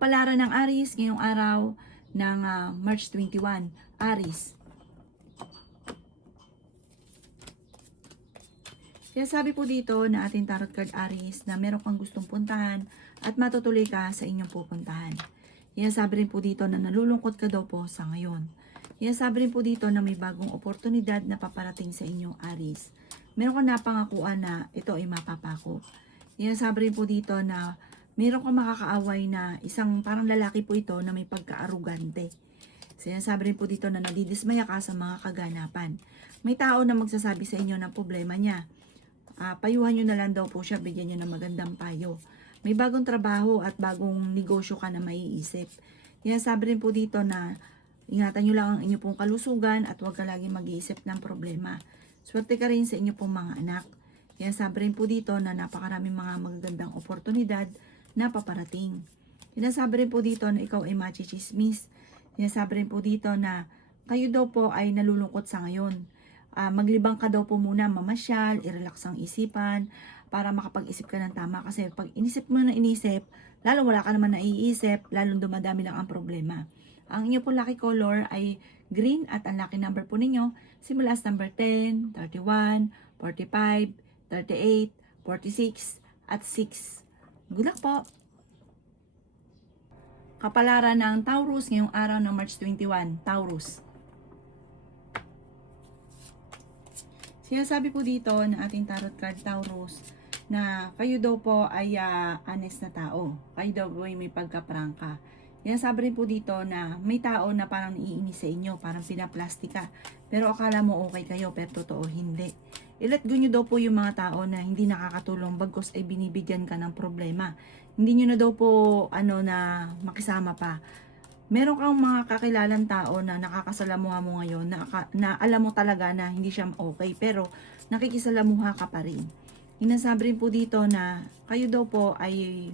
Kapalaran ng Aries ngayong araw ng March 21. Aries. Kaya sabi po dito na ating tarot card Aries na meron kang gustong puntahan at matutuloy ka sa inyong pupuntahan. Kaya sabi rin po dito na nalulungkot ka daw po sa ngayon. Kaya sabi rin po dito na may bagong oportunidad na paparating sa inyong Aries. Meron kang napangakuan na ito ay mapapako. Kaya sabi rin po dito na meron kang makakaaway na isang parang lalaki po ito na may pagka-arugante. Sinasabi rin po dito na nadidismaya ka sa mga kaganapan. May tao na magsasabi sa inyo ng problema niya. Payuhan nyo na lang daw po siya, bigyan nyo ng magandang payo. May bagong trabaho at bagong negosyo ka na maiisip. Sinasabi rin po dito na ingatan nyo lang ang inyo pong kalusugan at huwag ka lagi mag-iisip ng problema. Swerte ka rin sa inyo pong mga anak. Sinasabi rin po dito na napakaraming mga magagandang oportunidad na paparating. Sinasabi rin po dito na ikaw ay machichismis. Sinasabi rin po dito na kayo daw po ay nalulungkot sa ngayon. Maglibang ka daw po muna, mamasyal, i-relax ang isipan para makapag-isip ka ng tama. Kasi pag inisip mo na inisip, lalo wala ka naman naiisip, lalong dumadami lang ang problema. Ang inyo po lucky color ay green at ang lucky number po ninyo simula sa number 10, 31, 45, 38, 46, at 6. Good luck po! Kapalaran ng Taurus ngayong araw ng March 21. Taurus. Sinasabi po dito ng ating tarot card Taurus na kayo daw po ay honest na tao. Kayo daw po ay may pagkaprangka. Sinasabi rin po dito na may tao na parang naiinis sa inyo, parang pinaplastika. Pero akala mo okay kayo, pero totoo hindi. I-let go nyo daw po yung mga tao na hindi nakakatulong bagkus ay binibigyan ka ng problema. Hindi nyo na daw po na makisama pa. Meron kang mga kakilalang tao na nakakasalamuha mo ngayon na alam mo talaga na hindi siya okay pero nakikisalamuha ka pa rin. Inasabi rin po dito na kayo daw po ay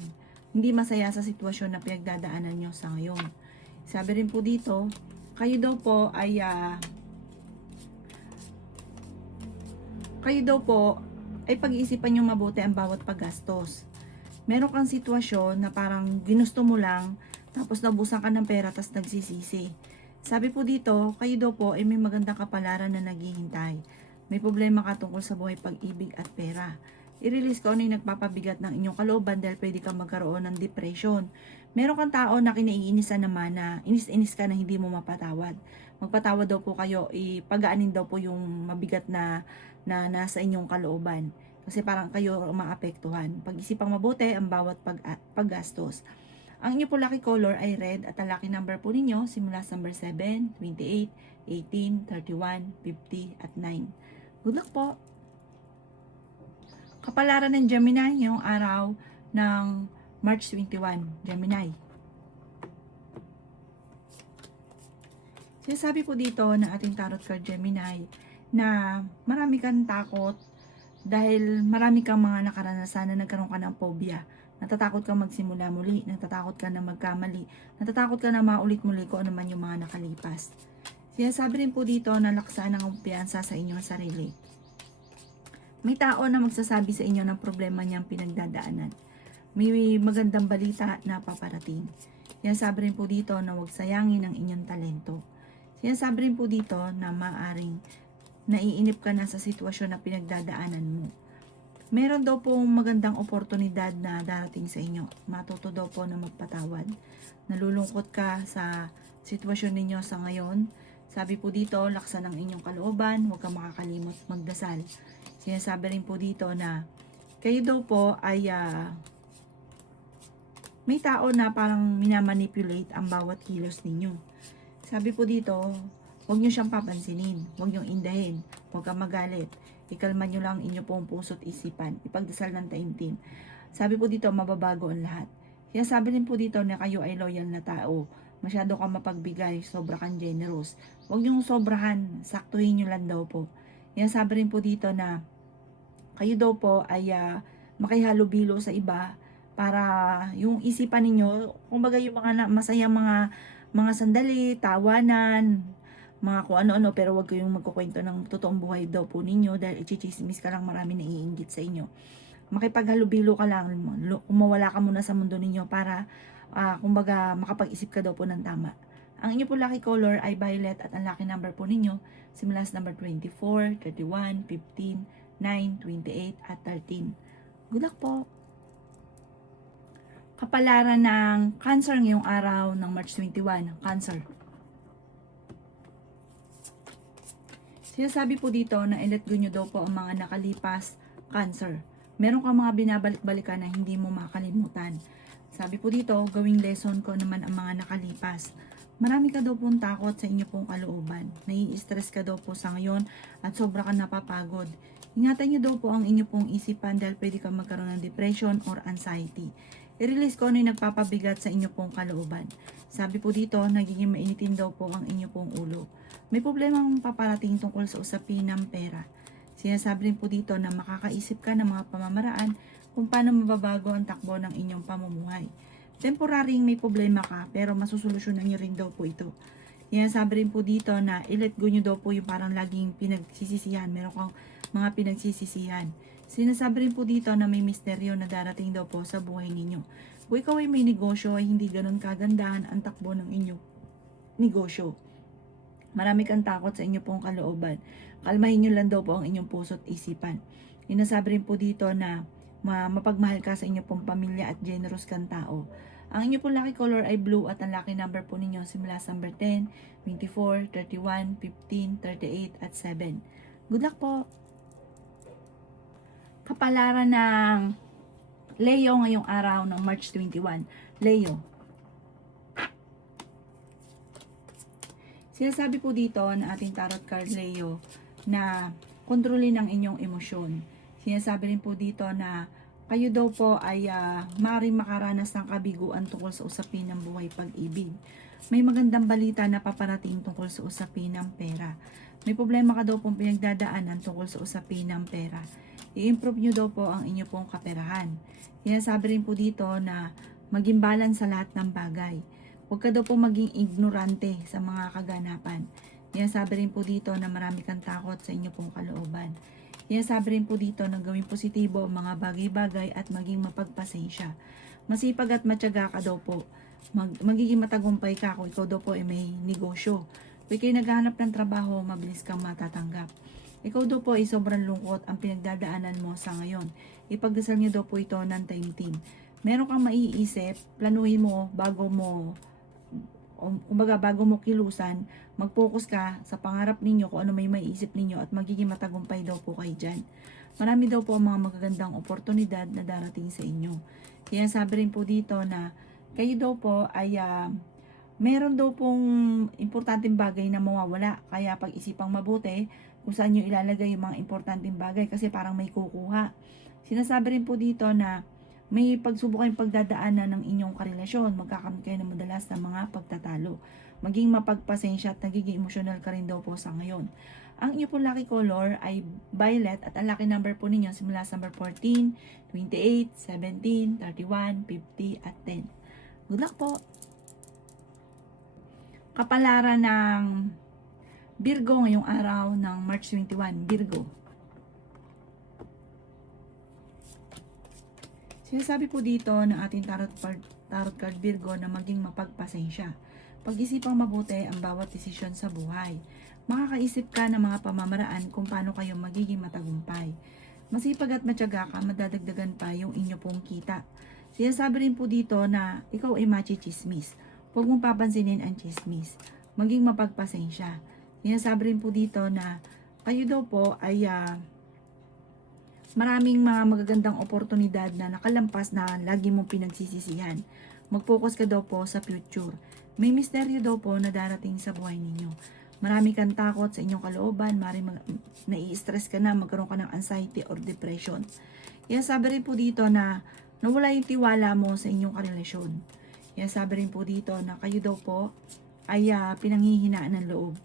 hindi masaya sa sitwasyon na pinagdadaanan nyo sa ngayon. Sabi rin po dito, kayo daw po ay pag-iisipan nyo mabuti ang bawat paggastos. Meron kang sitwasyon na parang ginusto mo lang, tapos naubusan ka ng pera, tapos nagsisisi. Sabi po dito, kayo daw po ay may magandang kapalaran na naghihintay. May problema ka tungkol sa buhay, pag-ibig at pera. I-release ko ano yung nagpapabigat ng inyong kalooban dahil pwede kang magkaroon ng depression. Meron kang tao na kinaiinisan naman na inis-inis ka na hindi mo mapatawad. Magpatawad daw po kayo, ipagaanin daw po yung mabigat na nasa inyong kalooban. Kasi parang kayo maapektuhan. Pag-isipang mabuti ang bawat paggastos. Ang inyo po lucky color ay red at ang lucky number po ninyo simula sa number 7, 28, 18, 31, 50 at 9. Good luck po! Kapalaran ng Gemini ngayong araw ng March 21. Gemini. Sinasabi po dito na ating tarot card Gemini na marami kang takot dahil marami kang mga nakaranasan na nagkaroon ka ng phobia. Natatakot kang magsimula muli, natatakot ka na magkamali, natatakot ka na maulit muli kung ano man yung mga nakalipas. Sinasabi rin po dito na laksan ang kumpiyansa sa inyong sarili. May tao na magsasabi sa inyo ng problema niyang pinagdadaanan. May magandang balita na paparating. Sinasabi rin po dito na huwag sayangin ang inyong talento. Sinasabi rin po dito na maaring naiinip ka na sa sitwasyon na pinagdadaanan mo. Meron daw pong magandang oportunidad na darating sa inyo. Matuto daw po na magpatawad. Nalulungkot ka sa sitwasyon ninyo sa ngayon. Sabi po dito, laksan ang inyong kalooban, huwag kang makakalimot magdasal. Sinasabi rin po dito na kayo daw po ay may tao na parang minamanipulate ang bawat kilos ninyo. Sabi po dito, huwag nyo siyang papansinin, huwag nyo indahin, huwag kang magalit. Ikalma nyo lang inyo pong puso't isipan, ipagdasal ng taimtim. Sabi po dito, mababago ang lahat. Kaya sabi rin po dito na kayo ay loyal na tao. Masyado kang mapagbigay, sobra kang generous. Huwag nyo sobrahan, saktuhin nyo lang daw po. Kaya sabi rin po dito na kayo daw po ay makihalubilo sa iba para yung isipan ninyo, kumbaga yung mga masayang mga sandali, tawanan, mga kung ano-ano, pero wag kayong magkukwento ng totoong buhay daw po ninyo dahil ichichismis ka lang, marami naiinggit sa inyo. Makipaghalubilo ka lang, kumawala ka muna sa mundo ninyo para kumbaga makapag-isip ka daw po ng tama. Ang inyo po lucky color ay violet at ang lucky number po ninyo simula sa number 24, 31, 15, 9, 28 at 13. Good luck po! Kapalaran ng Cancer ngayong araw ng March 21, Cancer. Sinasabi po dito na i-let go nyo daw po ang mga nakalipas, Cancer. Meron kang mga binabalik-balikan na hindi mo makalimutan. Sabi po dito, gawing lesson ko naman ang mga nakalipas. Marami ka daw pong takot sa inyo pong kalooban. Nai-stress ka daw po sa ngayon at sobra ka napapagod. Ingatan nyo daw po ang inyo pong isipan dahil pwede ka magkaroon ng depression or anxiety. I-release ko ano yung nagpapabigat sa inyo pong kalooban. Sabi po dito, nagiging mainitin daw po ang inyo pong ulo. May problemang paparating tungkol sa usapin ng pera. Sinasabi rin po dito na makakaisip ka ng mga pamamaraan kung paano mababago ang takbo ng inyong pamumuhay. Temporaring may problema ka, pero masusolusyonan nyo rin daw po ito. Sinasabi rin po dito na i-let go nyo daw po yung parang laging pinagsisisihan. Meron kang mga pinagsisisihan. Sinasabi rin po dito na may misteryo na darating daw po sa buhay ninyo. Kung ikaw ay may negosyo, ay hindi ganun kagandahan ang takbo ng inyong negosyo. Marami kang takot sa inyo pong kalooban. Kalmahin nyo lang daw po ang inyong puso at isipan. Sinasabi rin po dito na mapagmahal ka sa inyo pong pamilya at generous kang tao. Ang inyo pong lucky color ay blue at ang lucky number po ninyo simula sa number 10, 24, 31, 15, 38 at 7. Good luck po! Kapalaran ng Leo ngayong araw ng March 21. Leo. Sinasabi po dito na ating tarot card Leo na kontrolin ang inyong emosyon. Sinasabi rin po dito na kayo daw po ay maaaring makaranas ng kabiguan tungkol sa usapin ng buhay pag-ibig. May magandang balita na paparating tungkol sa usapin ng pera. May problema ka daw pong pinagdadaanan tungkol sa usapin ng pera. I-improve nyo daw po ang inyo pong kaperahan. Sinasabi rin po dito na maging balance sa lahat ng bagay. Huwag ka daw po maging ignorante sa mga kaganapan. Sinasabi rin po dito na marami kang takot sa inyo pong kalooban. Sinasabi rin po dito na gawing positibo ang mga bagay-bagay at maging mapagpasensya. Masipag at matyaga ka daw po. Magiging matagumpay ka kung ikaw daw po ay may negosyo. Kung kayo naghahanap ng trabaho, mabilis kang matatanggap. Ikaw daw po ay sobrang lungkot ang pinagdadaanan mo sa ngayon. Ipagdasal niyo daw po ito ng taimtim. Meron kang maiisip, planuhin mo bago mo kilusan, mag-focus ka sa pangarap ninyo kung ano may maiisip ninyo at magiging matagumpay daw po kayo dyan. Marami daw po ang mga magagandang oportunidad na darating sa inyo. Kaya sabi rin po dito na kayo daw po ay meron daw pong importanteng bagay na mawawala. Kaya pag-isipang mabuti kung saan nyo ilalagay yung mga importanteng bagay kasi parang may kukuha. Sinasabi rin po dito na may pagsubok kayong pagdadaanan ng inyong karelasyon. Magkakaroon kayo ng madalas na mga pagtatalo. Maging mapagpasensya at nagiging emotional ka rin daw po sa ngayon. Ang inyo po lucky color ay violet at ang lucky number po ninyo simula sa number 14, 28, 17, 31, 50 at 10. Good luck po! Kapalaran ng Virgo ngayong araw ng March 21. Virgo. Sinasabi po dito ng ating tarot card Virgo na maging mapagpasensya. Pag-isipang mabuti ang bawat desisyon sa buhay. Makakaisip ka ng mga pamamaraan kung paano kayo magiging matagumpay. Masipag at matyaga ka, madadagdagan pa yung inyo pong kita. Sinasabi rin po dito na ikaw ay machichismis. Huwag mong papansinin ang chismis. Maging mapagpasensya. Sinasabi rin po dito na kayo daw po ay maraming mga magagandang oportunidad na nakalampas na lagi mong pinagsisisihan. Mag-focus ka daw po sa future. May misteryo daw po na darating sa buhay ninyo. Marami kang takot sa inyong kalooban, nai-stress ka na, magkaroon ka ng anxiety or depression. Kaya sabi rin po dito na nawala yung tiwala mo sa inyong karelasyon. Kaya sabi rin po dito na kayo daw po ay pinanghihinaan ng loob.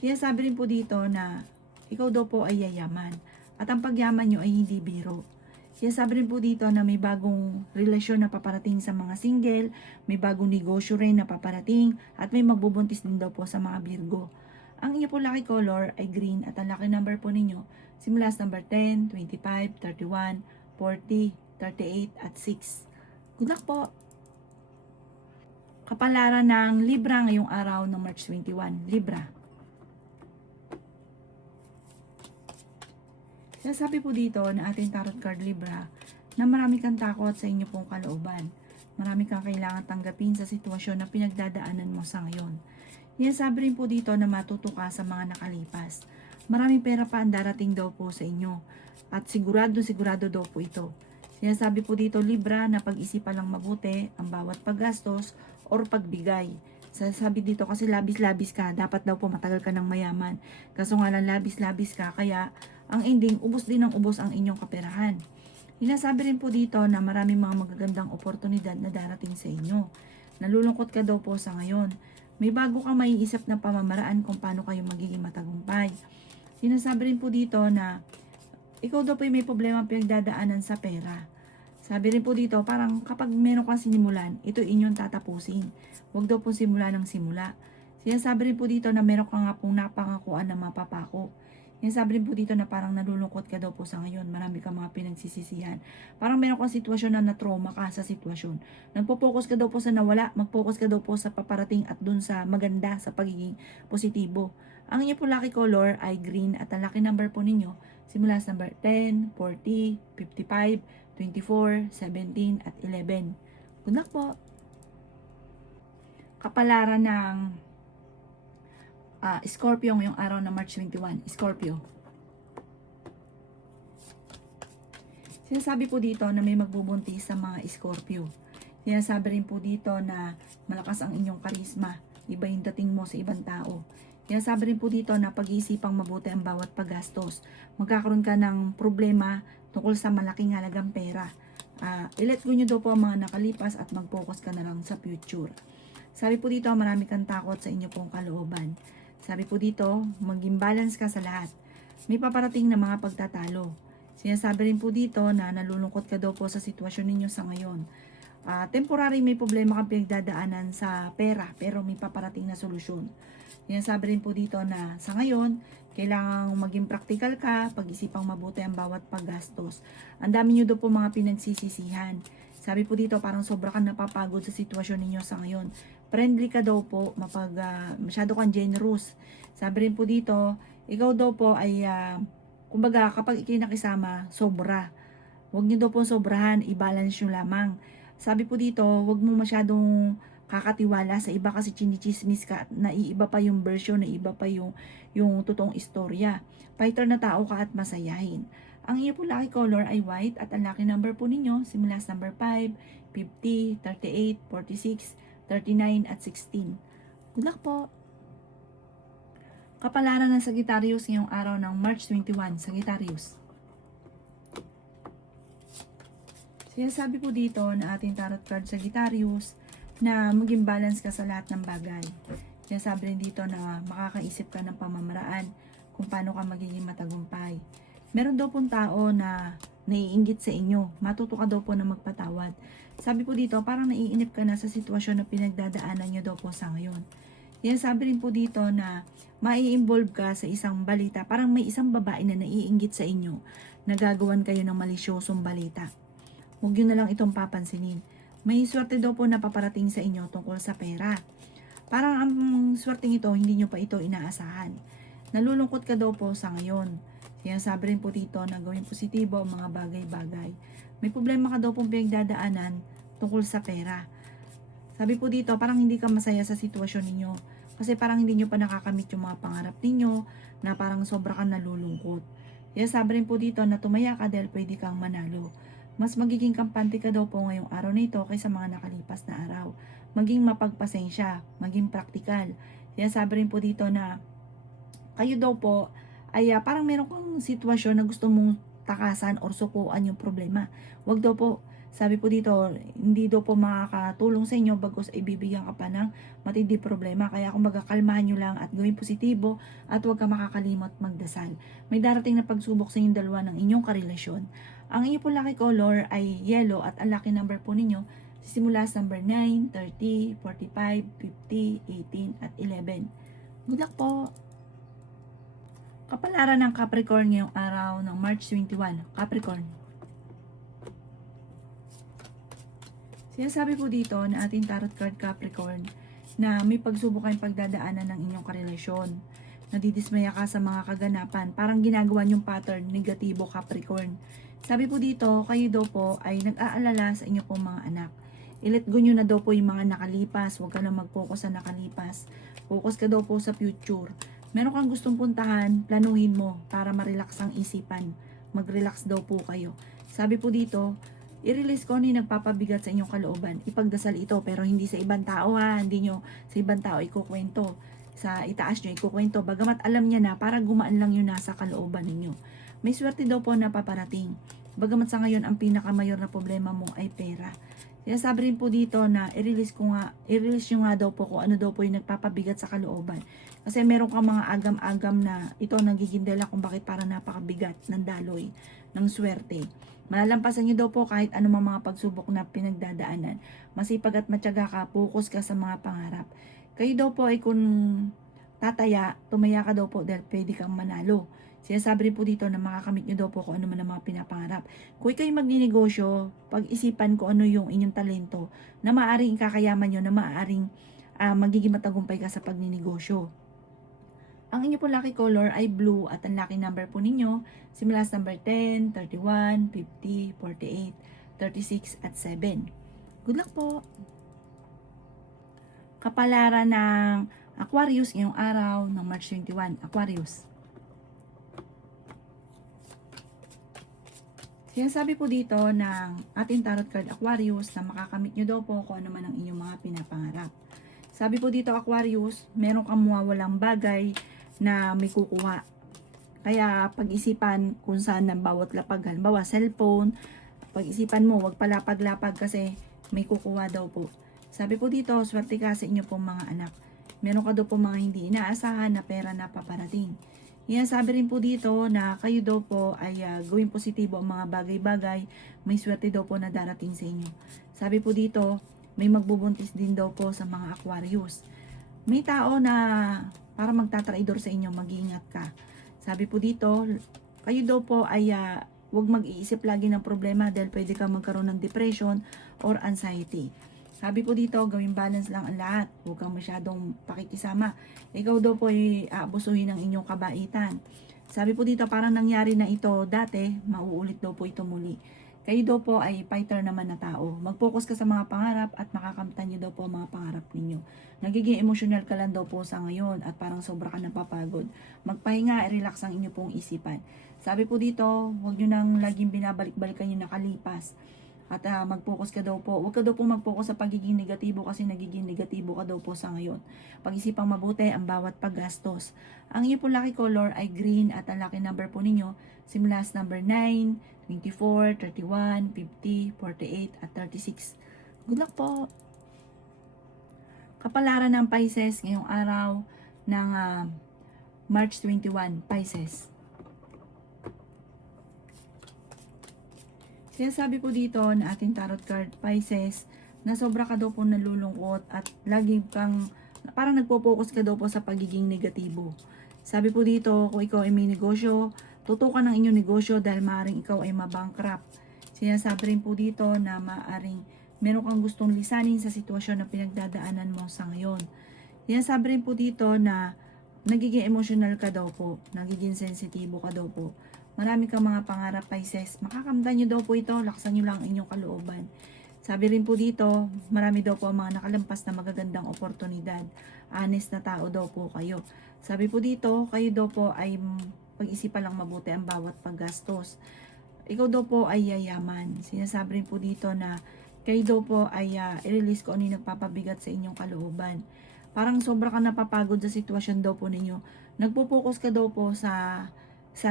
Kaya sabi rin po dito na ikaw daw po ay yayaman. At ang pagyaman nyo ay hindi biro. Kaya sabi rin po dito na may bagong relasyon na paparating sa mga single, may bagong negosyo rin na paparating, at may magbubuntis din daw po sa mga Virgo. Ang inyo po lucky color ay green at ang lucky number po ninyo simula sa number 10, 25, 31, 40, 38 at 6. Good luck po! Kapalaran ng Libra ngayong araw ng March 21. Libra. Sabi po dito na ating tarot card Libra na marami kang takot sa inyo pong kalooban. Marami kang kailangan tanggapin sa sitwasyon na pinagdadaanan mo sa ngayon. Sabi rin po dito na matuto ka sa mga nakalipas. Maraming pera pa ang darating daw po sa inyo. At sigurado daw po ito. Sinasabi po dito Libra na pag-isipan lang mabuti ang bawat paggastos or pagbigay. Sabi dito kasi labis-labis ka, dapat daw po matagal ka ng mayaman. Kaso nga lang labis-labis ka, kaya ang ending, ubos din ng ubos ang inyong kaperahan. Sinasabi rin po dito na maraming mga magagandang oportunidad na darating sa inyo. Nalulungkot ka daw po sa ngayon. May bago kang maiisip na pamamaraan kung paano kayo magiging matagumpay. Sinasabi rin po dito na ikaw daw po may problema pinagdadaanan sa pera. Sabi rin po dito, parang kapag meron kang sinimulan, ito inyong tatapusin. Huwag daw po simula ng simula. Sinasabi rin po dito na meron ka nga pong napangakuan na mapapako. Sinasabi rin po dito na parang nalulungkot ka daw po sa ngayon. Marami kang mga pinagsisisihan. Parang meron kang sitwasyon na na-trauma ka sa sitwasyon. Nagpo-focus ka daw po sa nawala. Mag-focus ka daw po sa paparating at dun sa maganda, sa pagiging positibo. Ang inyo po lucky color ay green at ang lucky number po ninyo simula sa number 10, 40, 55, 24, 17, at 11. Good luck po. Kapalaran ng Scorpio ngayong araw na March 21. Scorpio. Sinasabi po dito na may magbubuntis sa mga Scorpio. Sinasabi rin po dito na malakas ang inyong karisma. Iba yung dating mo sa ibang tao. Sinasabi rin po dito na pag-iisipang mabuti ang bawat paggastos. Magkakaroon ka ng problema tungkol sa malaking halagang pera. I-let go nyo daw po ang mga nakalipas at mag-focus ka na lang sa future. Sabi po dito, marami kang takot sa inyo pong kalooban. Sabi po dito, maging balance ka sa lahat. May paparating na mga pagtatalo. Sinasabi rin po dito na nalulungkot ka daw po sa sitwasyon ninyo sa ngayon. Temporary may problema kang pinagdadaanan sa pera, pero may paparating na solusyon. Sinasabi rin po dito na sa ngayon, kailangang maging practical ka, pag-isipang mabuti ang bawat paggastos. Ang dami nyo daw po mga pinagsisisihan. Sabi po dito, parang sobra kang napapagod sa sitwasyon ninyo sa ngayon. Friendly ka daw po, masyado kang generous. Sabi rin po dito, ikaw daw po ay, kumbaga kapag ikinakisama, sobra. Huwag nyo daw po sobrahan, i-balance nyo lamang. Sabi po dito, huwag mo masyadong kakatiwala sa iba kasi chinichismis ka at naiiba pa yung version, naiiba pa yung totoong istorya. Fighter na tao ka at masayahin. Ang iyo po lucky color ay white at ang lucky number po ninyo simula sa number 5, 50, 38, 46, 39 at 16. Good luck po! Kapalaran ng Sagittarius ngayong araw ng March 21, Sagittarius. Sinasabi po dito na ating tarot card Sagittarius na maging balance ka sa lahat ng bagay. Sinasabi rin dito na makakaisip ka ng pamamaraan kung paano ka magiging matagumpay. Meron daw pong tao na naiinggit sa inyo. Matuto ka daw po na magpatawad. Sabi po dito, parang naiinip ka na sa sitwasyon na pinagdadaanan nyo daw po sa ngayon. Sinasabi rin po dito na mai-involve ka sa isang balita. Parang may isang babae na naiinggit sa inyo na gagawan kayo ng malisyosong balita. Huwag yun na lang itong papansinin. May swerte daw po na paparating sa inyo tungkol sa pera. Parang ang swerteng ito, hindi nyo pa ito inaasahan. Nalulungkot ka daw po sa ngayon. Sinasabi rin po dito na gawin positibo ang mga bagay-bagay. May problema ka daw pong pinagdadaanan tungkol sa pera. Sabi po dito, parang hindi ka masaya sa sitwasyon ninyo. Kasi parang hindi nyo pa nakakamit yung mga pangarap ninyo na parang sobra kang nalulungkot. Sinasabi rin po dito na tumaya ka dahil pwede kang manalo. Mas magiging kampante ka daw po ngayong araw na ito kaysa mga nakalipas na araw. Maging mapagpasensya, maging praktikal. Sinasabi rin po dito na kayo daw po ay parang meron kang sitwasyon na gusto mong takasan or sukuan yung problema. Huwag daw po, sabi po dito, hindi daw po makakatulong sa inyo bagkus ay bibigyan ka pa ng matindi problema. Kaya kumbaga kalmahan nyo lang at gawin positibo at huwag ka makakalimot magdasal. May darating na pagsubok sa inyong dalawa ng inyong karelasyon. Ang inyo po lucky color ay yellow at ang lucky number po ninyo simula sa number 9, 30, 45, 50, 18 at 11. Good luck po! Kapalaran ng Capricorn ngayong araw ng March 21. Capricorn. Sinasabi po dito na ating tarot card Capricorn na may pagsubok kayong pagdadaanan ng inyong karelasyon. Nadidismaya ka sa mga kaganapan. Parang ginagawa niyong pattern, negatibo Capricorn. Sabi po dito, kayo daw po ay nag-aalala sa inyo pong mga anak. I-let go nyo na daw po yung mga nakalipas. Huwag ka na mag-focus sa nakalipas. Focus ka daw po sa future. Meron kang gustong puntahan, planuhin mo para ma-relax ang isipan. Mag-relax daw po kayo. Sabi po dito, i-release ko ano yung nagpapabigat sa inyong kalooban. Ipagdasal ito pero hindi sa ibang tao ha. Hindi nyo sa ibang tao ikukwento. Sa itaas nyo ikukwento. Bagamat alam niya na para gumaan lang yun nasa kalooban ninyo. May swerte daw po na paparating. Bagamat sa ngayon ang pinakamayor na problema mo ay pera. Sinasabi rin po dito na i-release nyo nga daw po kung ano daw po yung nagpapabigat sa kalooban. Kasi meron kang mga agam-agam na ito nagiging dala kung bakit para napakabigat ng daloy, ng swerte. Malalampasan nyo daw po kahit anumang mga pagsubok na pinagdadaanan. Masipag at matyaga ka, focus ka sa mga pangarap. Kayo daw po ay kung tumaya ka daw po dahil pwede kang manalo. Sinasabi rin po dito na makakamit nyo daw po kung ano man ang mga pinapangarap. Kung kayo magninegosyo, pag-isipan ko ano yung inyong talento na maaaring ikakayaman nyo, na maaaring magiging matagumpay ka sa pagninegosyo. Ang inyo po lucky color ay blue at ang lucky number po ninyo simula sa number 10, 31, 50, 48, 36 at 7. Good luck po! Kapalaran ng Aquarius ngayong araw ng March 21. Aquarius. Sinasabi po dito ng ating tarot card Aquarius na makakamit nyo daw po kung ano man ang inyong mga pinapangarap. Sabi po dito Aquarius, meron kang mawawalang bagay na may kukuha. Kaya pag-isipan kung saan ng bawat lapag, halimbawa cellphone, pag-isipan mo, wag palapag-lapag kasi may kukuha daw po. Sabi po dito, swerte ka sa inyo pong mga anak. Meron ka daw po mga hindi inaasahan na pera na paparating. Yan, sabi rin po dito na kayo daw po ay gawing positibo ang mga bagay-bagay. May swerte daw po na darating sa inyo. Sabi po dito, may magbubuntis din daw po sa mga Aquarius. May tao na para magtatraidor sa inyo, mag-iingat ka. Sabi po dito, kayo daw po ay huwag mag-iisip lagi ng problema dahil pwede kang magkaroon ng depression or anxiety. Sabi po dito, gawing balance lang ang lahat. Huwag kang masyadong pakikisama. Ikaw daw po ay aabusuhin ng inyong kabaitan. Sabi po dito, parang nangyari na ito dati, mauulit daw po ito muli. Kayo daw po ay fighter naman na tao. Mag-focus ka sa mga pangarap at makakamtan nyo daw po ang mga pangarap ninyo. Nagiging emotional ka lang daw po sa ngayon at parang sobra ka napapagod. Magpahinga, relax ang inyo pong isipan. Sabi po dito, huwag nyo nang laging binabalik-balikan yung nakalipas. At mag-focus ka daw po. Huwag ka daw po mag-focus sa pagiging negatibo kasi nagiging negatibo ka daw po sa ngayon. Pag-isipang mabuti ang bawat paggastos. Ang inyo po lucky color ay green at ang lucky number po ninyo simula sa number 9, 24, 31, 50, 48 at 36. Good luck po! Kapalaran ng Pisces ngayong araw ng March 21, Pisces. Sinasabi po dito na ating tarot card Pisces na sobra ka daw po nalulungkot at lagi kang parang nagpo-focus ka daw po sa pagiging negatibo. Sabi po dito, kung ikaw ay may negosyo, tutukan ng inyong negosyo dahil maaaring ikaw ay mabankrupt. Sinasabi rin po dito na maaaring meron kang gustong lisanin sa sitwasyon na pinagdadaanan mo sa ngayon. Sinasabi rin po dito na nagiging emotional ka daw po, nagiging sensitibo ka daw po. Marami kang mga pangarap Pisces. Makakamtan nyo daw po ito, laksan nyo lang ang inyong kalooban. Sabi rin po dito, marami daw po ang mga nakalampas na magagandang oportunidad. Honest na tao daw po kayo. Sabi po dito, kayo daw po ay pag-isipan lang mabuti ang bawat paggastos. Ikaw daw po ay yayaman. Sinasabi rin po dito na kayo daw po ay i-release ko ano yung nagpapabigat sa inyong kalooban. Parang sobra ka napapagod sa sitwasyon daw po ninyo. Nagpo-focus ka daw po sa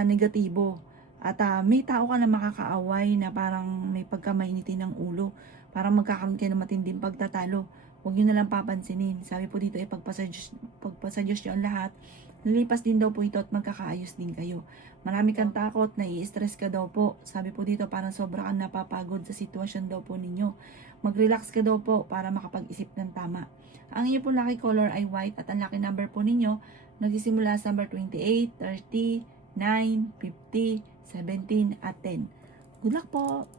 negatibo. At may tao ka na makakaaway na parang may pagkamainitin ng ulo. Parang magkakaroon kayo ng matinding pagtatalo. Huwag nyo na lang papansinin. Sabi po dito, pagpasa Diyos nyo ang lahat. Lilipas din daw po ito at magkakaayos din kayo. Marami kang takot, nai-stress ka daw po. Sabi po dito, parang sobra kang napapagod sa sitwasyon daw po ninyo. Mag-relax ka daw po para makapag-isip ng tama. Ang inyo po lucky color ay white at ang lucky number po ninyo nagsisimula sa number 28, 30, 9, 50, 17 at 10. Good luck po!